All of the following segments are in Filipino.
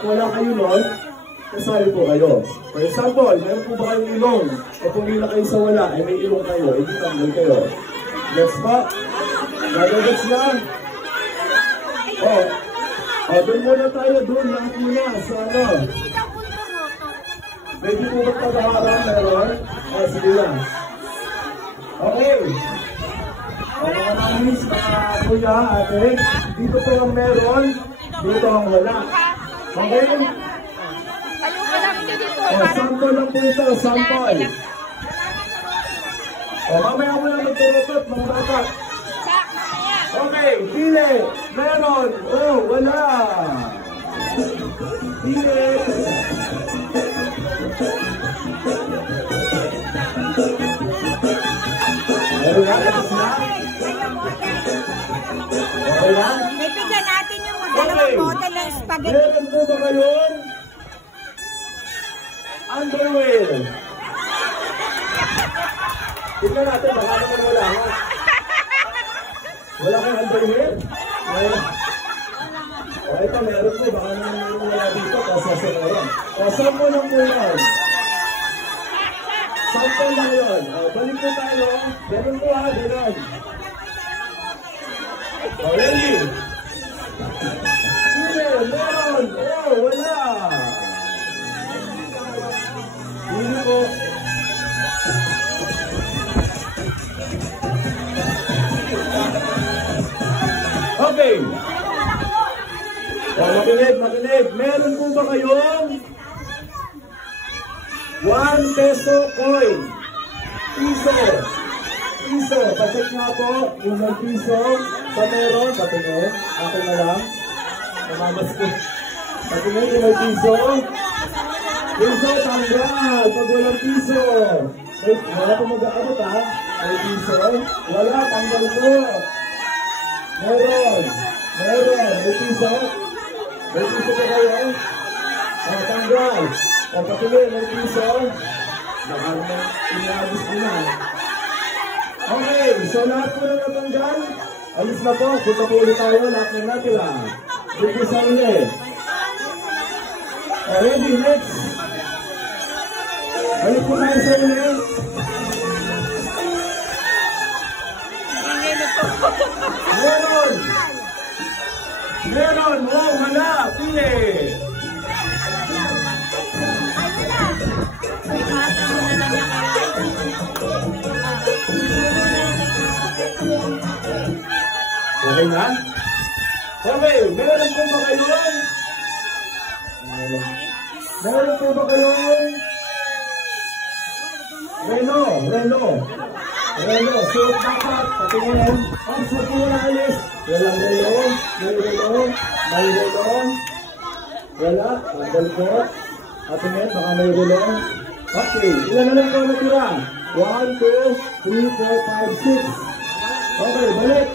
Pag wala kayo nun, kasali po kayo. For example, meron po ba kayong ilong? O kung hindi na kayo sa wala, ay may ilong kayo, hindi tanggal kayo. Gets pa? Gets na? Doon muna tayo, doon lang muna sa ano. Pwede po ba pag-aaral meron? Sige lang. Okay. Mga mamis, mga kuya, ate, dito po ang meron, dito ang wala. Okay? Sample lang po ito, sample. Mamaya mo lang magturutot, mga bata. Okay, pili, meron, wala. Pili. Meron na, tapos na. Okay lang? Bibigyan natin yung dalawang model ng spaghetti. Meron po ba ngayon? Underwear. Tignan natin, baka naman wala ha. Wala kang underwear? Ito, meron po, baka naman wala dito, kasasayaran. Saan mo lang po yan? Sample lang yun. Balik po tayo. Ganun po ha, ganun. Ready? Meron! Wala! Hindi po. Okay. Makinig. Meron po ba kayong 1 peso coin? Piso. Pacheck nga po. Yung may piso. Sa meron. Patingin. Akin na lang. Namamas ko. Patingin yung may piso. Piso, tanggal. Pag walang piso. Wala po mag-aabot ha. May piso. Wala, tanggal po. Meron. May piso. May piso pa kayo. Tanggal. Patingin, may piso. Nakarang inabos ko na. Okay, so lahat po na natanggal. Alis na po. Punta po ulit tayo. Lahat na natira. Dito sa ulit. Ready, next. Balik po tayo sa ulit. Meron. Wala. Pili. Okay na? Okay, meron po ba kayo? Meron po ba kayo? Relo. So, dapat, patingin. Sa po na alis. Walang relo. May relo. Wala. Tanggal po. Patingin, baka may relo. Okay, ilan na lang po natira? 1, 2, 3, 4, 5, 6. Okay, balik.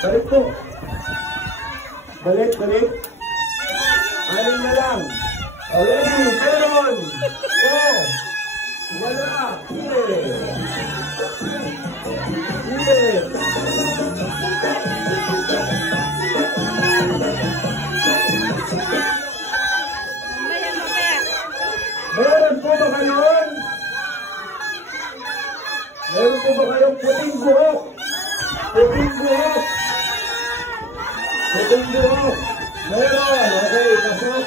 Balik po. Balik. Alin na lang. Ready, meron. Wala. Pili. Meron po ba kayon? Meron po ba kayong puting buhok? Puting buhok. Meron. Okay, pasok.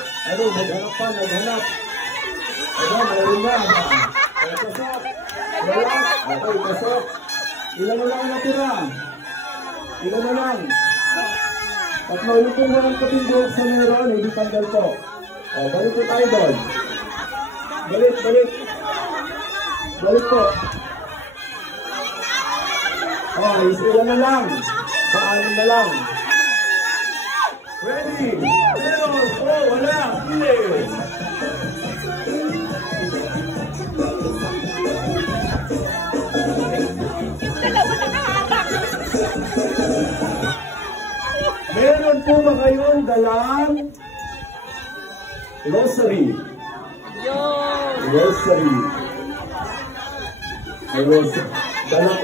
Naghanap. Meron na. Pasok. Wala. Okay, pasok. Ilan na lang natira? At maulong po walang puting buhok sa meron, hindi tanggal po. Balik po tayo doon. Balik po. Ilan na lang. Paanin na lang. Ready? Meron. Wala. Pili. Meron po ba kayong dalang rosary? Rosary. Dalang.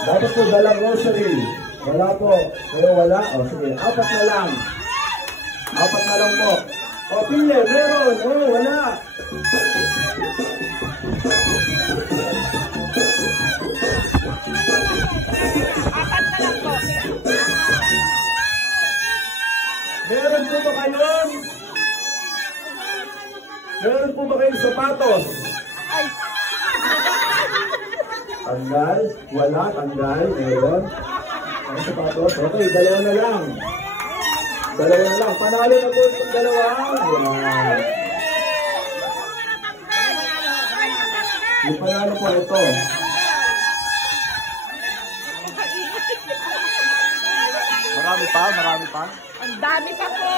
Dapat po dalang rosary. Wala po. Pero wala. Sige, 4 na lang. Apat na lang po. O, pili, meron. O, wala. Apat na lang po. Meron po ba kayong? Meron po ba kayong sapatos? Ay, Tanggal? Wala, tanggal. Meron. Ano sapatos? Okay, dalawa na lang. Dalawa na lang. Panalo na po itong dalawa. Ayan. Yung panalo po ito. Marami pa, marami pa. ang dami pa po.